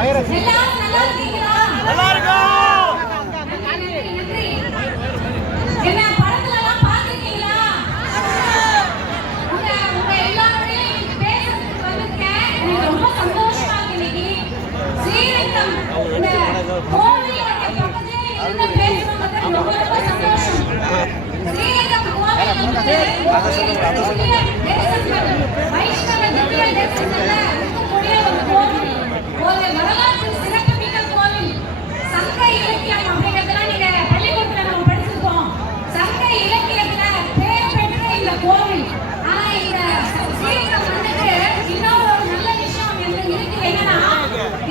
நல்லா இருக்கீங்களா? நல்லா இருக்கோம். என்ன படத்துல எல்லாம் பாத்துருக்கீங்களா? உங்க எல்லாரோடையும் பேசுறதுக்கு வந்திருக்கேன். எனக்கு ரொம்ப சந்தோஷமா இருக்கு. இன்னைக்கு ஸ்ரீரங்கம் இந்த கோவிலோட பக்கத்துல இருந்து பேசுறது ரொம்ப ரொம்ப சந்தோஷம். ஸ்ரீரங்கம் கோவில் வந்து வைஷ்ணவ திவ்ய தேசத்துல இருக்கக்கூடிய ஒரு கோவில், ஒரு வரலாற்று சிறப்புமிக்க கோவில். சங்க இலக்கியம் அப்படிங்கிறதெல்லாம் நீங்க பள்ளிக்கூடத்துல நம்ம படிச்சிருக்கோம். சங்க இலக்கியத்துல பெயர் பெற்ற இந்த கோவில். ஆனா இந்த ஸ்ரீரங்கம் வந்துட்டு இன்னொரு ஒரு நல்ல விஷயம் இருக்கு. என்னன்னா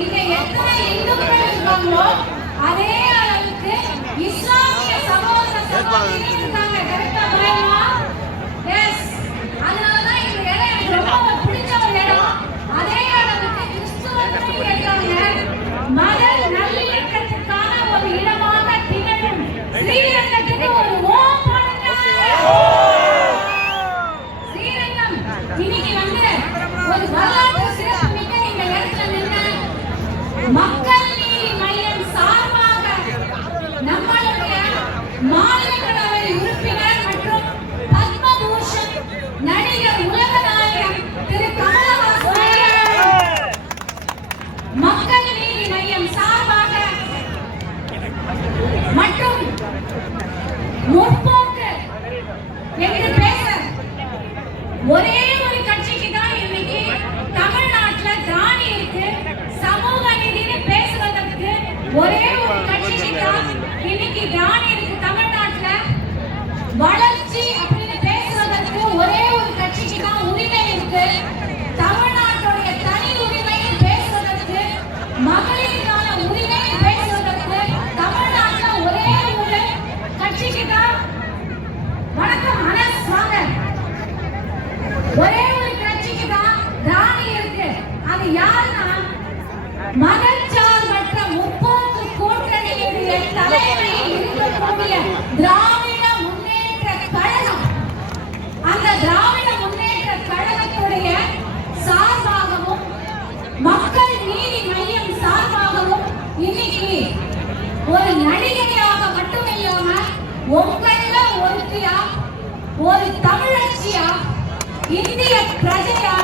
இங்க எத்தனை இந்துக்கள் இருக்காங்களோ அதே அளவுக்கு இஸ்லாமிய சகோதர சகோதரிகள் இருக்காங்க. கரெக்டா பாருமா? எஸ். அதனாலதான் இந்த இடம் எனக்கு ரொம்ப பிடிச்ச ஒரு இடம். அதே அளவுக்கு கிறிஸ்துவர்கள் இருக்காங்க. மத நல்லிணக்கத்துக்கான ஒரு இடமாக திகழும் ஸ்ரீரங்கத்துக்கு ஒரு ஓம் பாருங்க. ஸ்ரீரங்கம் இன்னைக்கு வந்து ஒரு வரலாற்று சிறப்புமிக்க இந்த இடத்துல நின்று மக்கள் நீதி மையம் சார்பாக நம்மளுடைய மாநிலங்களவை உறுப்பினர் மற்றும் பத்மபூஷன் நடிகர் உலகநாயகன் திரு கமலஹாசன் மக்கள் நீதி மையம் சார்பாக மற்றும் முற்போக்கு என்று பேச ஒரே ஒரு கட்சிக்கு தான் இன்னைக்கு தமிழ்நாட்டுல திராணி இருக்கு. சமூக நீதினு பேசுவதற்கு ஒரே ஒரு கட்சிக்கு தான் இன்னைக்கு திராணி இருக்கு. தமிழ்நாட்டுல வளர்ச்சி அப்படின்னு பேசுவதற்கு ஒரே ஒரு கட்சிக்கு தான் உரிமை இருக்கு. தமிழ்நாட்டுடைய தனி உரிமையை பேசுவதற்கு, மகளிருக்கான உரிமையை பேசுவதற்கு தமிழ்நாட்டுல ஒரே ஒரு கட்சிக்கு தான். வணக்கம் அனஸ் வாங்க. ஒரே ஒரு கட்சிக்கு தான் திராணி இருக்கு. அது யாருன்னா மதச்சார்பற்ற முற்போக்கு கூட்டணியுடைய தலைமையில் இருக்கக்கூடிய திராவிட முன்னேற்ற கழகம். அந்த திராவிட முன்னேற்ற கழகத்துடைய சார்பாகவும் மக்கள் நீதி மையம் சார்பாகவும் இன்னைக்கு ஒரு நடிகையாக மட்டுமில்லாம உங்கள ஒருத்தியா, ஒரு தமிழச்சியா, இந்திய பிரஜையா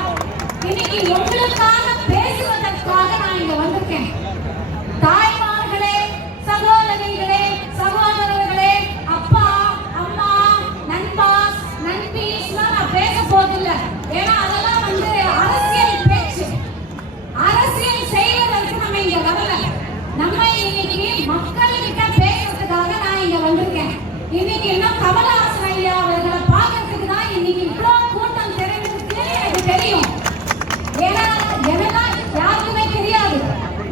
இன்னைக்கு உங்களுக்காக பேசுவதற்காக நான் இங்க வந்திருக்கேன். தாய்மார்களே, சகோதரிகளே, சகோதரர்களே, அப்பா, அம்மா, நண்பாஸ், நண்பீஸ்லாம் நான் பேச போதில்லை. ஏன்னா அதெல்லாம் வந்து அரசியல் பேச்சு. அரசியல் செய்வதற்கு நம்ம இங்க வரல. நம்ம இன்னைக்கு மக்கள்கிட்ட பேசுறதுக்காக நான் இங்க வந்திருக்கேன். இன்னைக்கு இன்னும் கமலஹாசன் ஐயா அவர்களை பார்க்கறதுக்கு தான் இன்னைக்கு இவ்வளவு கூட்டம் திரண்டிருக்கு எனக்கு தெரியும். ஏன்னா எனக்கெல்லாம் யாருக்குமே தெரியாது.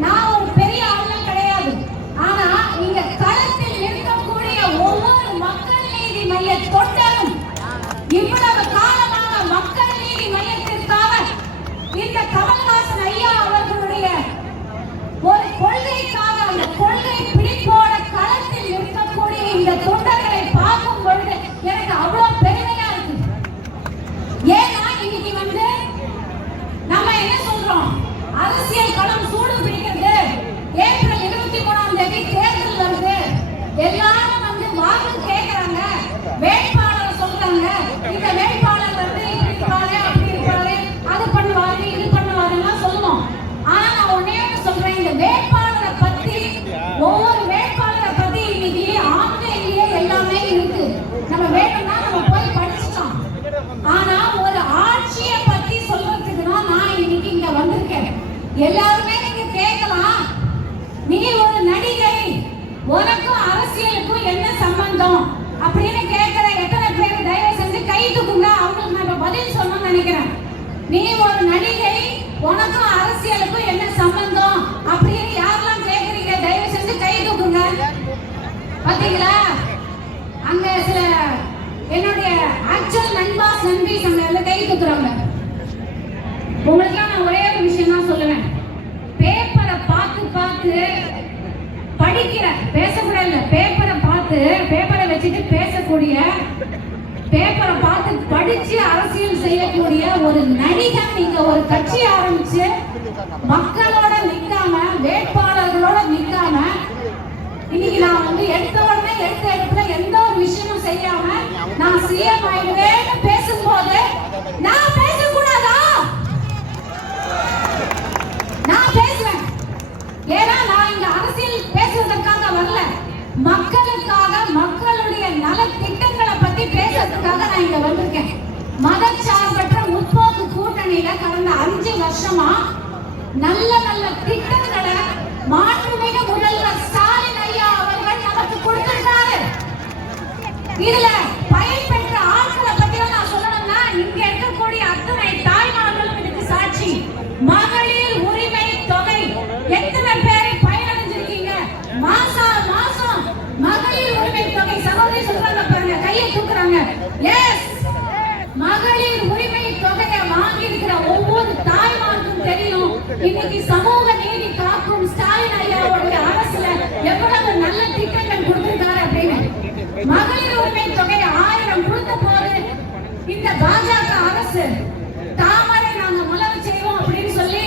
நான் ஒரு பெரிய ஆளும் கிடையாது. ஆனா இங்க களத்தில் இருக்கக்கூடிய ஒவ்வொரு மக்கள் நீதி மைய தொண்டரும் இவ்வளவு காலமாக மக்கள் நீதி மையத்திற்காக இந்த கமலஹாசன் ஐயா அவர்களுடைய ஒரு கொள்கைக்காக, அந்த கொள்கை பிடிப்போட களத்தில் இருக்கக்கூடிய இந்த தொண்டர்களை பார்க்கும் பொழுது எனக்கு அவ்வளவு பெருமையா இருக்கு. ஏன்னா இன்னைக்கு வந்து நம்ம என்ன சொல்றோம், அரசியல் களம் சூடு பிடிக்கிறது. ஏப்ரல் 23ஆம் தேதி தேர்தல் வருது. எல்லாரும் வந்து வாக்கு கேட்கறாங்க, வேட்பாளர் சொல்றாங்க. இந்த வேட்பாளர் வந்து இப்படி இருப்பாரு, அப்படி இருப்பாரு, அது பண்ணுவாரு, இது பண்ணுவாருன்னா சொல்லுவோம். ஆனா நான் ஒன்னே ஒன்று சொல்றேன், இந்த வேட்பாளரை பத்தி, ஒவ்வொரு வேட்பாளரை பத்தி இன்னைக்கு ஆன்லைன்லயே எல்லாமே இருக்கு. நம்ம வேணும்னா நம்ம போய் படிச்சுக்கலாம். ஆனா ஒரு ஆட்சியை பத்தி சொல்றதுக்கு தான் நான் இன்னைக்கு இங்க வந்திருக்கேன். எல்லாருமே நீங்க கேட்கலாம், நீ ஒரு நடிகை, உனக்கும் அரசியலுக்கும் என்ன சம்பந்தம் அப்படின்னு கேட்கிற எத்தனை பேர் தயவு செஞ்சு கை தூக்குங்க. அவங்களுக்கு நான் பதில் சொல்லணும்னு நினைக்கிறேன். நீ ஒரு நடிகை, உனக்கும் அரசியலுக்கும் என்ன சம்பந்தம் அப்படின்னு யாரெல்லாம் கேட்கறீங்க தயவு செஞ்சு கை தூக்குங்க. பாத்தீங்களா, அங்க சில என்னுடைய ஆக்சுவல் நண்பாஸ் நண்பீஸ் அங்க கை தூக்குறாங்க. உங்களுக்குலாம் நான் ஒரே ஒரு விஷயம் தான் சொல்லுவேன். பேப்பரை பார்த்து பார்த்து படிக்கிற, பேசக்கூட இல்ல, பேப்பரை பார்த்து, பேப்பரை வச்சுட்டு பேசக்கூடிய, பேப்பரை பார்த்து படிச்சு அரசியல் செய்யக்கூடிய ஒரு நடிகன் நீங்க ஒரு கட்சி ஆரம்பிச்சு மக்களோட நிக்காம வருஷமா நல்ல நல்ல திட்டங்களை மாண்புமிகு முதல்வர் ஸ்டாலின் ஐயா அவர்கள் நமக்கு கொடுத்திருக்காரு. இதுல பயன்பெற்ற ஆட்களை பத்தி நான் சொல்லணும்னா இங்க இருக்கக்கூடிய அத்தனை தாய்மார்களும் இதுக்கு சாட்சி. மகளிர் உரிமை தொகை எத்தனை பேர் பயனடைஞ்சிருக்கீங்க? மாசம் மாசம் மகளிர் உரிமை தொகை சகோதரி சொல்றாங்க பாருங்க, கையை தூக்குறாங்க. எஸ், மகளிர் உரிமை தொகையை வாங்கி இருக்கிற ஒவ்வொரு தாய்மாருக்கும் தெரியும் இன்னைக்கு சமூக நீதி காக்கும் ஸ்டாலின் ஐயாவுடைய அரசுல எவ்வளவு நல்ல திட்டங்கள் கொடுத்திருக்காரு அப்படின்னு. மகளிர் உரிமை தொகை 1000 கொடுத்த போது இந்த பாஜக அரசு தாமரை நாங்க முளவு செய்வோம் அப்படின்னு சொல்லி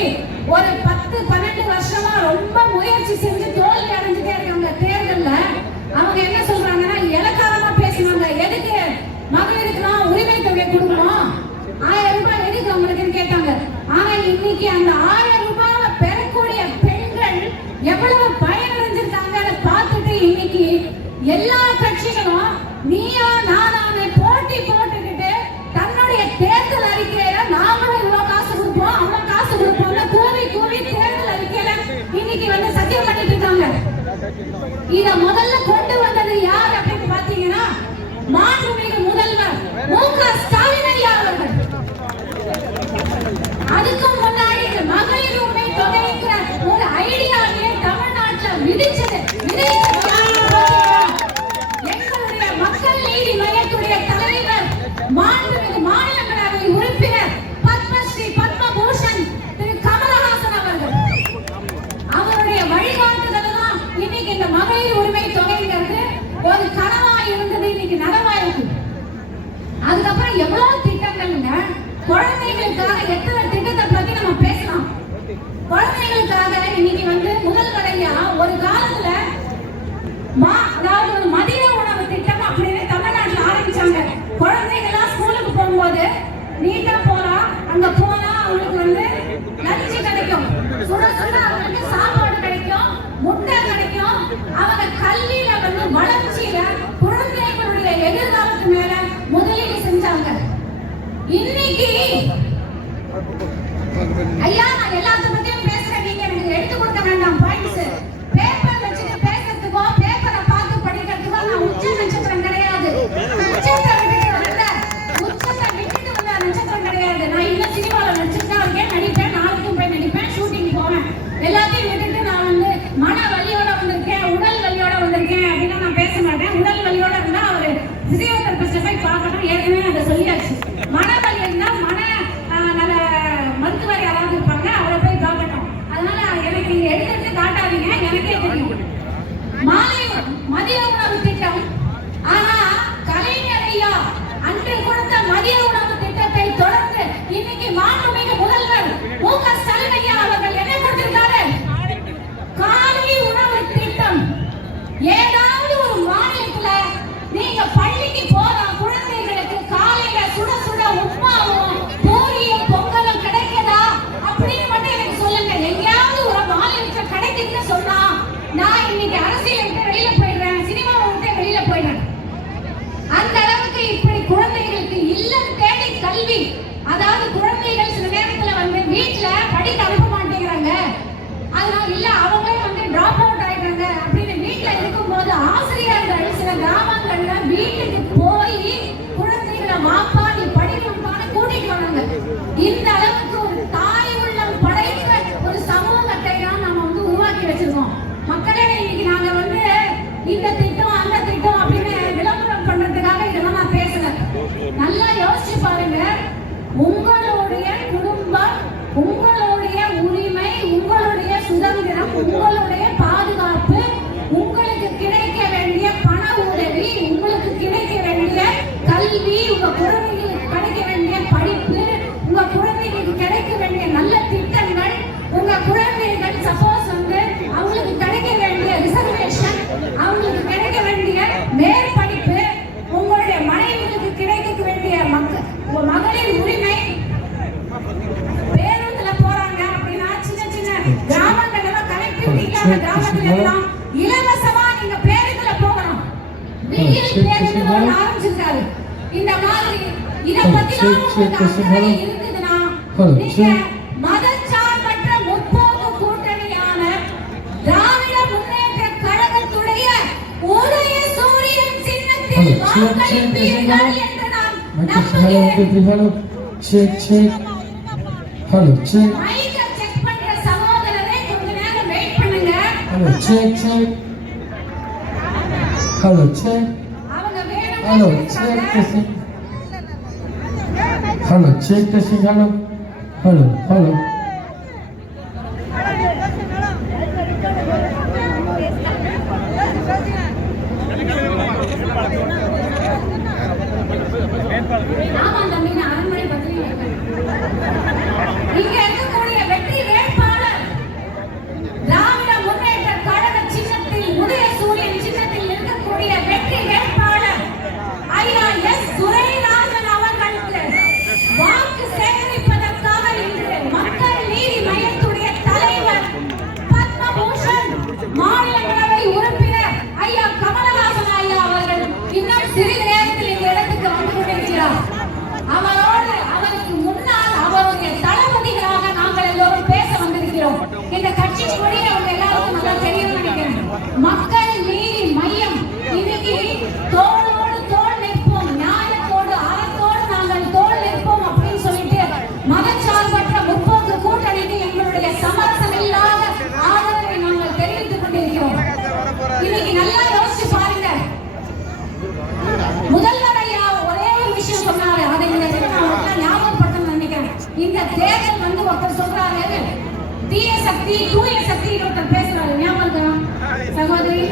ஒரு 10-12 வருஷமா ரொம்ப முயற்சி செஞ்சு தோல்வி அடைஞ்சுட்டே இருக்காங்க. தேர்தல்ல அவங்க என்ன சொல்றாங்கன்னா இலக்காரமா பேசுவாங்க. எதுக்கு மகளிருக்குலாம் உரிமை தொகை கொடுக்கணும், 1000 ரூபாய் எதுக்கு அவங்களுக்குன்னு கேட்டாங்க. ஆனா இன்னைக்கு அந்த 1000 ரூபாவை பெறக்கூடிய பெண்கள் எவ்வளவு பயனடைஞ்சிருக்காங்க அதை பார்த்துட்டு இன்னைக்கு எல்லா கட்சிகளும் நீயா நானான்னு போட்டி போட்டுக்கிட்டு தன்னுடைய தேர்தல் அறிக்கையில நாமளும் இவ்வளவு காசு கொடுப்போம் அவ்வளவு காசு கொடுப்போம்னு கூவி கூவி தேர்தல் அறிக்கையில இன்னைக்கு வந்து சத்தியம் பண்ணிட்டு இருக்காங்க. இத முதல்ல கொண்டு வந்தது யார் அப்படின்னு பாத்தீங்கன்னா மாண்புமிகு முதல்வர் மு.க. ஸ்டாலின் ஐயா அவர்கள். அதுக்கு முன்னாடி மகளிர் உரிமை தொகைங்கிற ஒரு ஐடியாவே தமிழ்நாட்டில் விதிச்சது எங்களுடைய மக்கள் நீதி மையத்துடைய தலைவர் மாண்புமிகு மாநிலங்களவை உறுப்பினர் பத்மஸ்ரீ பத்மபூஷன் திரு கமலஹாசன் அவர்கள். அவருடைய வழிகாட்டுதல் தான் இன்னைக்கு இந்த மகளிர் உரிமை தொகைங்கிறது ஒரு கனவா இருந்தது, இன்னைக்கு நனவாயிருக்கு. அதுக்கப்புறம் எவ்வளவு திட்டங்கள்ங்க குழந்தைகளுக்காக எத்தனை திட்டத்தை பத்தி நம்ம பேசலாம். குழந்தைகளுக்காக இன்னைக்கு வந்து முதல் கடையா ஒரு காலத்துல அதாவது ஒரு மதிய உணவு திட்டம் அப்படின்னு தமிழ்நாட்டில் ஆரம்பிச்சாங்க. குழந்தைகள்லாம் ஸ்கூலுக்கு போகும்போது நீட்டா போலாம், அங்க போனா அவங்களுக்கு வந்து லஞ்ச் கிடைக்கும், சுட சுட அவங்களுக்கு சாப்பாடு கிடைக்கும், முட்டை கிடைக்கும். அவங்க கல்வியில வந்து வளர்ச்சியில குழந்தைகளுடைய எதிர்காலத்து மேல முதலீடு செஞ்சாங்க. இன்னைக்கு ஐயா நான் எல்லாத்த பத்தியும் பேசுறேன், நீங்க எனக்கு எடுத்து கொடுக்க வேண்டாம் பாயிண்ட்ஸ். பேப்பர் வச்சுட்டு பேசுறதுக்கோ பேப்பரை பார்த்து படிக்கிறதுக்கோ நான் உச்ச நட்சத்திரம் கிடையாது. உச்சத்தை விட்டுட்டு வந்த நட்சத்திரம் கிடையாது. நான் இன்னும் சினிமாவில் நடிச்சுட்டு தான் இருக்கேன், நடிப்பேன், நாளைக்கும் போய் நடிப்பேன், ஷூட்டிங் போவேன். எல்லாத்தையும் விட்டுட்டு நான் வந்து மன வலியோட வந்திருக்கேன், உடல் வலியோட வந்திருக்கேன் அப்படின்னா நான் பேச மாட்டேன். உடல் வலியோட இருந்தா அவரு பிசியோதெரபிஸ்ட போய் பார்க்கணும், ஏற்கனவே அதை சொல்லியாச்சு. மன வலி இருந்தா நல்ல மருத்துவர் யாராவது இருப்பாங்க, அவரை போய் பார்க்கணும். அதனால எனக்கு நீங்க எடுத்து காட்டாதீங்க, எனக்கே தெரியும். மதிய உணவு திட்டம், ஆனா கலைஞர் ஐயா அன்று கொடுத்த மதிய உணவு திட்டத்தை தொடர்ந்து இன்னைக்கு மாண்புமிகு முதல்வர் மு.க. ஸ்டாலின் ஐயா அவர்கள் என்ன கொடுத்திருக்காரு? காலை உணவு திட்டம். ஏதாவது ஒரு மாநிலத்துல நீங்க பள்ளிக்கு போற குழந்தைகளுக்கு காலையில சுட சுட உப்புமாவும் பூரியும் பொங்கலும் கிடைக்குதா அப்படின்னு மட்டும் எனக்கு சொல்லுங்க. எங்கேயாவது ஒரு மாநிலத்துல கிடைக்குதுன்னு சொன்னா நான் இன்னைக்கு அரசியல் விட்டு வெளியில போயிடுறேன், சினிமாவை விட்டு வெளியில போயிடுறேன். அந்த அளவுக்கு இப்படி குழந்தைகளுக்கு இல்லம் தேடி கல்வி, அதாவது குழந்தைகள் சில நேரத்துல வந்து வீட்டுல படிக்க அனுப்ப மாட்டேங்கிறாங்க, அதனால இல்ல அவங்களே வந்து டிராப் அவுட் ஆயிட்டாங்க அப்படின்னு வீட்டுல இருக்கும்போது ஆசிரியர்கள் சில கிராமங்கள்ல வீட்டுக்கு போய் குழந்தைகளை வாப்பா நீ படிக்கணும்னு கூட்டிட்டு வராங்க. இந்த அளவுக்கு ஒரு தாய் உள்ளம் படைத்த ஒரு சமூகத்தை தான் நம்ம வந்து உருவாக்கி வச்சிருக்கோம். மக்களே இன்னைக்கு நாங்க வந்து இந்த திட்டம் அந்த திட்டம் அப்படின்னு விளம்பரம் பண்றதுக்காக இதெல்லாம் நான் பேசல. நல்லா யோசிச்சு பாருங்க, உங்களுடைய குடும்பம், உங்களுடைய உரிமை, உங்களுடைய சுதந்திரம், உங்களுடைய பாதுகாப்பு, உங்களுக்கு கிடைக்க வேண்டிய பண உதவி, உங்களுக்கு கிடைக்க வேண்டிய கல்வி, உங்க குழந்தைகளுக்கு கிடைக்க வேண்டிய படிப்பு, உங்க குழந்தைகளுக்கு கிடைக்க வேண்டிய நல்ல திட்டங்கள், உங்க குழந்தைகள் சப்போஸ் வந்து அவங்களுக்கு கிடைக்க வேண்டிய ரிசர்வேஷன், அவங்களுக்கு கிடைக்க வேண்டிய மேற்படிப்பு, உங்களுடைய மனைவிகளுக்கு கிடைக்க வேண்டிய மகளிர் உரிமை. பேருந்துல போறாங்க அப்படின்னா சின்ன சின்ன கிராமங்கள்ல கலெக்டர் கிராமத்துல எல்லாம் இலவசமா நீங்க பேருந்துல போகணும். வீட்டில் பேருந்து ஆரம்பிச்சிருக்காரு. இந்த மாதிரி இத பத்தி இருக்குதுன்னா நீங்க மதச்சா வாக்களிப்பீர்கள் என்று நான் நம்புகிறேன். Hello check check. Hello check. மைக்க செக் பண்ற சகோதரரே கொஞ்ச நேரம் வெயிட் பண்ணுங்க. Hello check check. Hello check. அவங்க வேணும். Hello check testing. Hello check testing. Hello hello hello. ஆமா தம்பி, நான் அரண்மனை பத்திரிகை இங்க இருக்கக்கூடிய வெற்றி வேட்பாளர் திராவிட முன்னேற்ற கழக சின்னத்தில் உதயசூரியன் சின்னத்தில் இருக்கக்கூடிய வெற்றி வேட்பாளர் ஐயா எஸ் துரைராஜன் அவர்களுக்கு வாக்கு சேகரிப்பதற்காக இன்று மக்கள் நீதி மையத்துடைய தலைவர் பத்மபூஷன் மாநிலங்களவை உறுப்பினர் ஐயா கமலஹாசன் ஐயா அவர்கள் இன்னும் சிறிது நேரத்தில் இந்த இடத்துக்கு வந்து கொண்டிருக்கிறார். அவருக்கு முன்னால் அவருடைய தளபதிகளாக நாங்கள் எல்லோரும் பேச வந்திருக்கிறோம். இந்த கட்சி கொடி அவங்க எல்லாருக்கும் நல்லா தெரியும் நினைக்கிறேன். மக்கள் நீதி மையம் இன்னைக்கு தோளோடு தோள் நிற்போம், நியாயத்தோடு அறத்தோடு நாங்கள் தோள் நிற்போம் அப்படின்னு சொல்லிட்டு மதச்சார்பற்ற முற்போக்கு கூட்டணிக்கு எங்களுடைய சமரசம் இல்லாத ஆதரவை நாங்கள் தெரிவித்துக் கொண்டிருக்கிறோம். இன்னைக்கு நல்லா யோசிச்சு பாருங்க. முதல்வர் ஐயா ஒரே ஒரு விஷயம் சொன்னாரு, அதை இந்த நான் ஞாபகப்படுத்தணும்னு நினைக்கிறேன். இந்த தேர்தல் வந்து ஒருத்தர் சொல்றாரு தீய சக்தி தூய சக்தி, ஒருத்தர் பேசுறாரு, ஞாபகம் சகோதரி,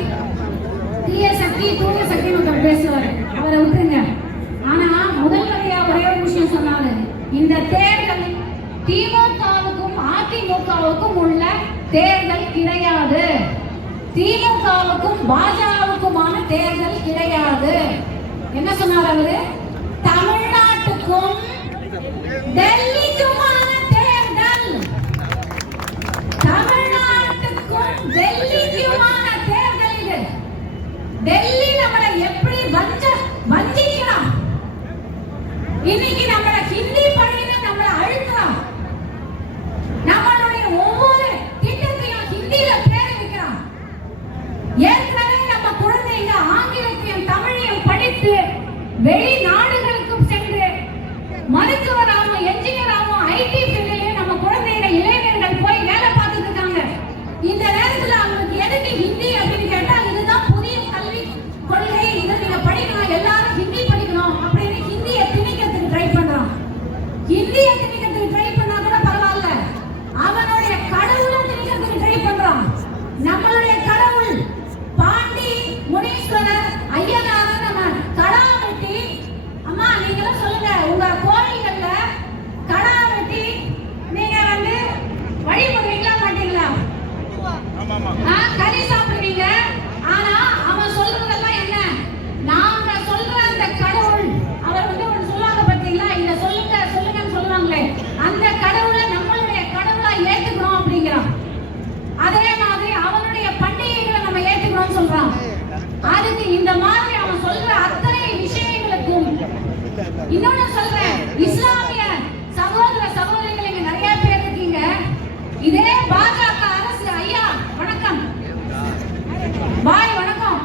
தீய சக்தி தூய சக்தி ஒருத்தர் பேசுவாரு, அவரை விட்டுருங்க. ஆனா முதல்வர் ஐயா ஒரே ஒரு விஷயம் சொன்னாரு, இந்த தேர்தல் திமுகவுக்கும் அதிமுகவுக்கும் உள்ள தேர்தல் கிடையாது, திமுகவுக்கும் பாஜகவுக்குமான தேர்தல் கிடையாது. என்ன சொன்னார் அவரு? தமிழ்நாட்டுக்கும் டெல்லிக்குமான தேர்தல், தமிழ்நாட்டுக்கும் டெல்லிக்குமான தேர்தல் இது. டெல்லி நம்மளை எப்படி வஞ்சிக்கிறான், இன்னைக்கு நம்மள ஹிந்தி படின்னு நம்மள அழுத்துறான், நம்மளுடைய ஒவ்வொரு திட்டத்தையும் ஹிந்தியில பேர வைக்கிறான். ஏற்கனவே நம்ம குழந்தைங்க ஆங்கிலத்தையும் தமிழையும் படித்து வெளிநாடுகளுக்கும் சென்று மருத்துவராகவும் என்ஜினியராகவும் ஐடி ஃபீல்டிலையும் நம்ம குழந்தைங்க இளைஞர்கள் போய் வேலை பார்த்துட்டு இருக்காங்க. இந்த நேரத்தில் அவங்களுக்கு எதுக்கு ஹிந்தி அப்படின்னு கேட்டா, இதுதான் புதிய கல்வி கொள்கை, இதை நீங்க படிக்கணும், எல்லாரும் ஹிந்தி படிக்கணும் அப்படின்னு ஹிந்தியை திணிக்கிறதுக்கு ட்ரை பண்றான். ஹிந்தியை திணிக்கிறதுக்கு ட்ரை பண்ணா கூட பரவாயில்ல, அவனுடைய கடவுளை திணிக்கிறதுக்கு ட்ரை பண்றான். நம்மளுடைய கடவுள் பாண்டி முனீஸ்வரர் ஐயனார நம்ம கடா வெட்டி, அம்மா நீங்களும் சொல்லுங்க, உங்க கோயில்கள்ல கடா வெட்டி நீங்க வந்து வழிபடுவீங்களா மாட்டீங்களா? கறி சாப்பிடுவீங்க. ஆனா அவன் சொல்றதெல்லாம் என்ன? நாங்க சொல்ற அந்த கடவுள், அவர் வந்து ஒன்று சொல்லுவாங்க பார்த்தீங்களா, இத சொல்லுங்க சொல்லுங்கன்னு சொல்லுவாங்களே, அந்த கடவுளை நம்மளுடைய கடவுளா ஏத்துக்கிறோம் அப்படிங்கிறான். அதே மாதிரி அவனுடைய பண்டிகைகளை நம்ம ஏத்துக்கிறோம்னு சொல்றான். அதுக்கு இந்த மாதிரி அவன் சொல்ற அத்தனை விஷயங்களுக்கும் இன்னொன்னு சொல்றேன், இஸ்லாமிய சகோதர சகோதரிகள் இங்க நிறைய பேர் இருக்கீங்க. இதே பாஜக அரசு, ஐயா வணக்கம், பாய் வணக்கம்,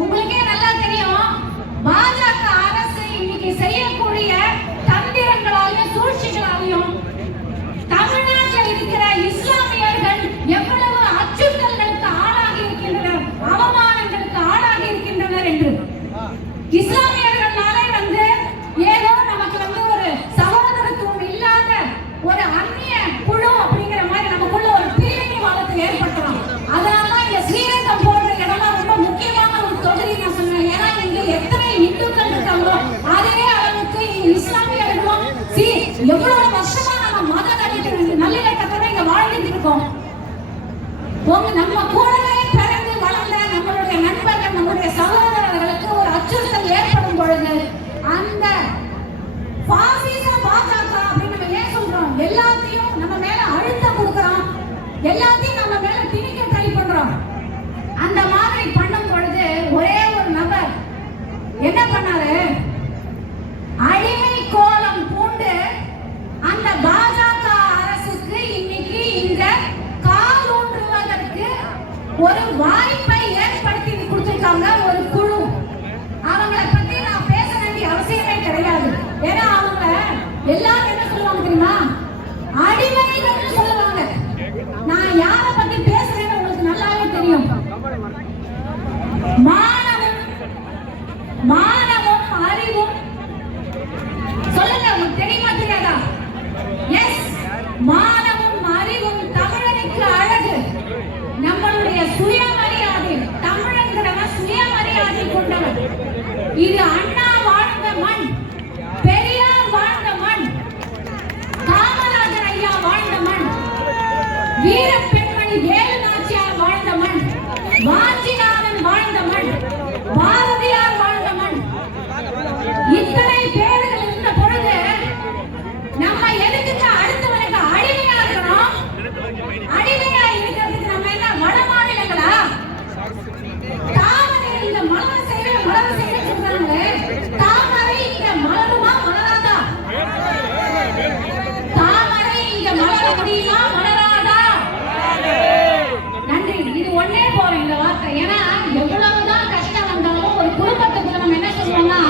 உங்களுக்கே நல்லா தெரியும் பாஜக அரசு இன்னைக்கு செய்யக்கூடிய தந்திரங்களாலையும் சூழ்ச்சிகளாலையும் தமிழ்நாட்டில் இருக்கிற இஸ்லாமியர்கள் எவ்வளவு அச்சுறுத்தல்களுக்கு ஆளாகி இருக்கின்றனர், அவமானங்களுக்கு ஆளாகி இருக்கின்றனர் என்று. இஸ்லாமியர்களாலே வந்து ஏதோ நமக்கு வந்து ஒரு சகோதரத்துவம் இல்லாத ஒரு அந்நிய குழு அப்படிங்கிற மாதிரி நமக்குள்ள ஒரு பிரிவினைவாதத்தை ஏற்படுத்தலாம். அதனாலதான் இந்த ஸ்ரீரங்கம் போன்ற இடம்லாம் ரொம்ப முக்கியமான ஒரு தொகுதி நான் சொன்னேன். ஏன்னா இங்க எத்தனை இந்துக்கள் இருக்காங்களோ அதே அளவுக்கு இஸ்லாமியர்களும் எவ்வளவு வருஷமா நம்ம மத நல்லிணக்கத்தை இங்க வாழ்ந்துட்டு இருக்கோம். நம்ம கூடவே பிறந்து வளர்ந்த நம்மளுடைய நண்பர்கள், நம்மளுடைய சகோதரர்களுக்கு ஒரு அச்சுறுத்தல் ஏற்படும் பொழுது அந்த பாசிச பாஜக அப்படின்னு நம்ம ஏன் சொல்றோம், எல்லாத்தையும் நம்ம மேல அழுத்தம் கொடுக்கிறோம், எல்லாத்தையும் நம்ம மேல திணிக்க ட்ரை பண்றோம். அந்த மாதிரி பண்ணும் பொழுது ஒரே ஒரு நபர் என்ன பண்ணாரு, அடிமை கோலம் பூண்டு அந்த பாஜக அரசுக்கு இன்னைக்கு இந்த கால் ஊன்றுவதற்கு ஒரு வாய்ப்பை ஏற்படுத்தி கொடுத்திருக்காங்க ஒரு குழு. அவங்களை பத்தி இது அண்ணா வாழ்ந்த மண், பெரியார் வாழ்ந்த மண், காமராஜர் ஐயா வாழ்ந்த மண், வீர பெண்மணி வேலு நாச்சியார் வாழ்ந்த மண், வாஞ்சிநாதன் வாழ்ந்த மண், பாரதியார் வாழ்ந்த மண். இத்தனை பேர்கள் இருந்த பொழுது நம்ம எதுக்கு அடுத்தவனுக்கு அடிமையா இருக்கணும்? அடிமையா இருக்கிறதுக்கு நம்ம என்ன வட மாநிலங்களா? தாமரை இங்க மலர் செய்ய சொல்றாங்க. தாமரை இங்க மலருமா மலராதா? தாமரை இங்க மலர முடியுமா மலராதா? நன்றி. இது ஒன்னே போறோம் இந்த வார்த்தை. ஏன்னா எவ்வளவுதான் கஷ்டம் வந்தாலும் ஒரு குடும்பத்துக்குள்ள நம்ம என்ன சொல்லுவோம்னா,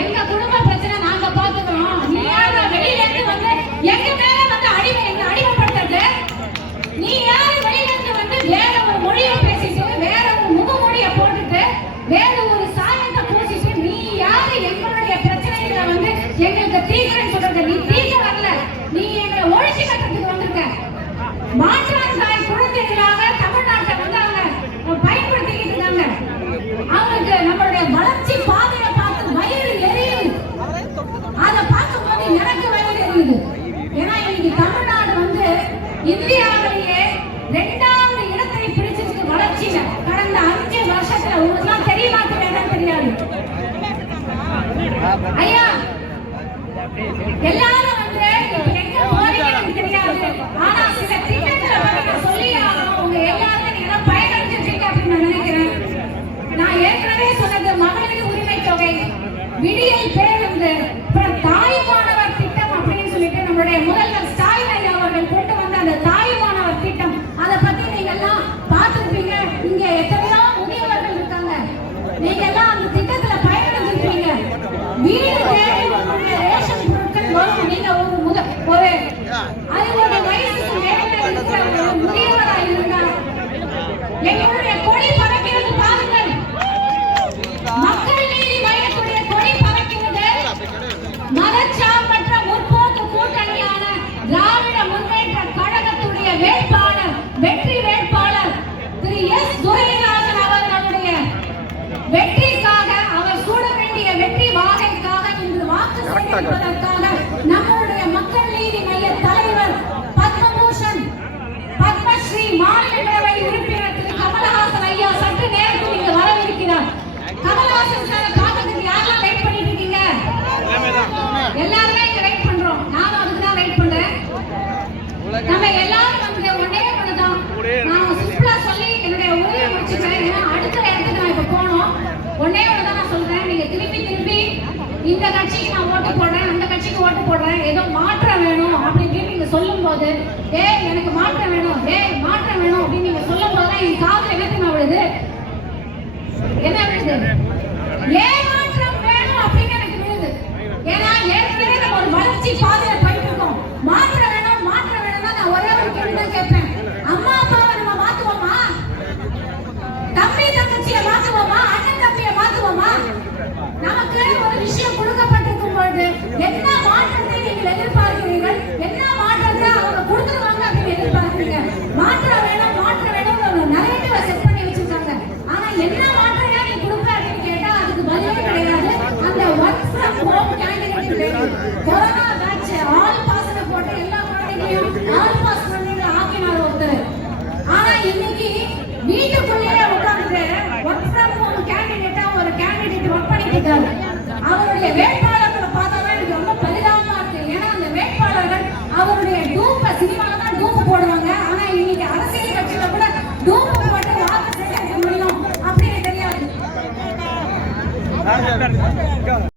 எங்க குடும்ப பிரச்சனை நாங்க பாத்துக்கிறோம், நீ யாரா வெளியில இருந்து வந்து எங்க மேல வந்து அடிமைப்படுத்துறது? நீ யாரு வெளியில இருந்து வந்து வேற ஒரு மொழியை பேசிட்டு, வேற ஒரு முகமொழியை போட்டுட்டு, வேற ஒரு சாயத்தை பூசிட்டு, நீ யாரு எங்களுடைய பிரச்சனைகளை வந்து எங்களுக்கு தீர்க்கிறேன்னு சொல்றது? நீ தீர்க்க வரல, நீ எங்களை ஒழிச்சு கட்டுறதுக்கு வந்திருக்க. மாற்றான் தாய் குழந்தைகளாக தமிழ்நாட்டை வந்து அவங்க பயன்படுத்திக்கிட்டு இருக்காங்க. அவங்களுக்கு நம்மளுடைய வளர்ச்சி பாதையை பார்த்து வயிறு எரியுது. அதை பார்க்கும்போது எனக்கு வயிறு எரியுது. ஏன்னா இன்னைக்கு தமிழ்நாடு வந்து இந்தியாவிலேயே 2வது இடத்தை பிடிச்சிருக்கு வளர்ச்சியில. கடந்த 5 வருஷத்துல உங்களுக்கு தெரியுமா தெரியாது ஐயா? எல்லாரும் வந்து எங்க போறீங்கன்னு தெரியாது. ஆனா சில திட்டங்களை பத்தி சொல்லி ஆகணும். உங்க எல்லாரும் நீங்க பயனடைஞ்சிருக்கீங்க அப்படின்னு நான் நினைக்கிறேன். நான் ஏற்கனவே சொன்னது மகளிர் உரிமை தொகை, விடியல் பேருந்து, தாய்மானவர் திட்டம் அப்படின்னு சொல்லிட்டு நம்மளுடைய முதல்வர் ஸ்டாலின் ஐயா அவர்கள் கொண்டு வந்த அந்த தாய்மானவர் திட்டம், அதை பத்தி நீங்க எல்லாம் பார்த்திருப்பீங்க. இங்க எத்தனையோ முதியவர்கள் இருக்காங்க. நீங்க எல்லாம் அந்த திட்டத்துல பயனடைஞ்சிருப்பீங்க. வீடு தேடி உங்களுடைய ரேஷன் பொருட்கள் வரும். நீங்க ஒரு 60 வயசுக்கு மேல இருக்கிற ஒரு முதியவரா இருந்தா எங்களுடைய கொடி பறக்கிறது பாருங்கள். மக்கள் நீதி மையத்துடைய கொடி பறக்கிறது. மதச்சார்பற்ற முற்போக்கு கூட்டணியான திராவிட முன்னேற்ற கழகத்துடைய வேட்பாளர், வெற்றி வேட்பாளர் திரு எஸ். துரைராஜன் அவர்களுடைய வெற்றிக்காக, அவர் சூட வேண்டிய வெற்றி வாகைக்காக இன்று வாக்கு சேகரிப்பதற்காக நம்மளுடைய மக்கள் நீதி மைய தலைவர் பத்மபூஷன், பத்மஸ்ரீ மாநிலங்களவை உறுப்பினர் திரு கமலஹாசன் ஐயா சற்று நேரத்தில் இங்கு வரவிருக்கிறார். கமலஹாசன் சாரை பார்க்கறதுக்கு யாரெல்லாம் வெயிட் பண்ணிட்டு இருக்கீங்க? எல்லாருமே இங்க வெயிட் பண்றோம். நானும் அதுக்கு தான் வெயிட் பண்றேன். நம்ம எல்லாரும் வந்து ஒன்னே ஒண்ணுதான். நான் சிம்பிளா சொல்லி என்னுடைய உரையை முடிச்சுக்கிறேன். ஏன்னா அடுத்த இடத்துக்கு நான் இப்ப போனோம். ஒன்னே ஒண்ணுதான் நான் சொல்றேன். நீங்க திருப்பி இந்த கட்சிக்கு நான் ஓட்டு போடுறேன், அந்த கட்சிக்கு ஓட்டு போடுறேன், ஏதோ மாற்றம் வேணும் அப்படின்னு நீங்க சொல்லும் போது, எனக்கு மாற்றம் வேணும், மாற்றம் வேணும் அப்படின்னு நீங்க சொல்லும் போதுதான் என் காதுல என்ன தெரியுமா விழுது? என்ன விழுது? மாற்றம் வேணும் அப்படின்னு எனக்கு விழுது. ஏன்னா ஏற்கனவே நம்ம ஒரு வளர்ச்சி பாதையில போயிட்டு இருக்கோம். மாற்றம் வேணும், மாற்றம் வேணும்னா நான் ஒரே ஒரு கேள்வி தான் கேட்பேன். அம்மா அப்பாவை நம்ம மாத்துவோமா? தம்பி தங்கச்சியை மாத்துவோமா? அண்ணன் தம்பியை மாத்துவோமா? நமக்கு ஒரு விஷயம் கொடுக்கப்பட்டிருக்கும் பொழுது என்ன மாற்றத்தை நீங்கள் எதிர்பார்க்கிறீர்கள்? என்ன மாற்றத்தை அவங்க கொடுத்துருவாங்க அப்படின்னு எதிர்பார்க்கிறீங்க? மாற்றம் வேணும், மாற்றம் வேணும் ஒரு நரேட்டிவை செட் பண்ணி வச்சிருக்காங்க. ஆனா என்ன மாற்றம் நீ கொடுக்க அப்படின்னு கேட்டா அதுக்கு பதிலே கிடையாது. அந்த work from home candidate corona batch all பாஸ்ல போட்டு எல்லா குழந்தைகளையும் ஆல் பாஸ் பண்ணி ஆக்கினார் ஒருத்தர். ஆனா இன்னைக்கு வீட்டுக்குள்ளேயே உட்கார்ந்து ஒர்க் ஃப்ரம் ஹோம் கேண்டிடேட்டா ஒரு கேண்டிடேட் ஒர்க் பண்ணிட்டு இருக்காரு. அவருடைய வேட்பாளர்களை பார்த்தாதான் எனக்கு ரொம்ப பரிதாபமா இருக்கு. ஏன்னா அந்த வேட்பாளர்கள் அவருடைய டூப்பை சினிமால தான் டூப்பு போடுவாங்க. ஆனா இன்னைக்கு அரசியல் கட்சியில கூட டூப்பு போட்டு வாக்கு சேகரிக்க முடியும் அப்படின்னு தெரியாது.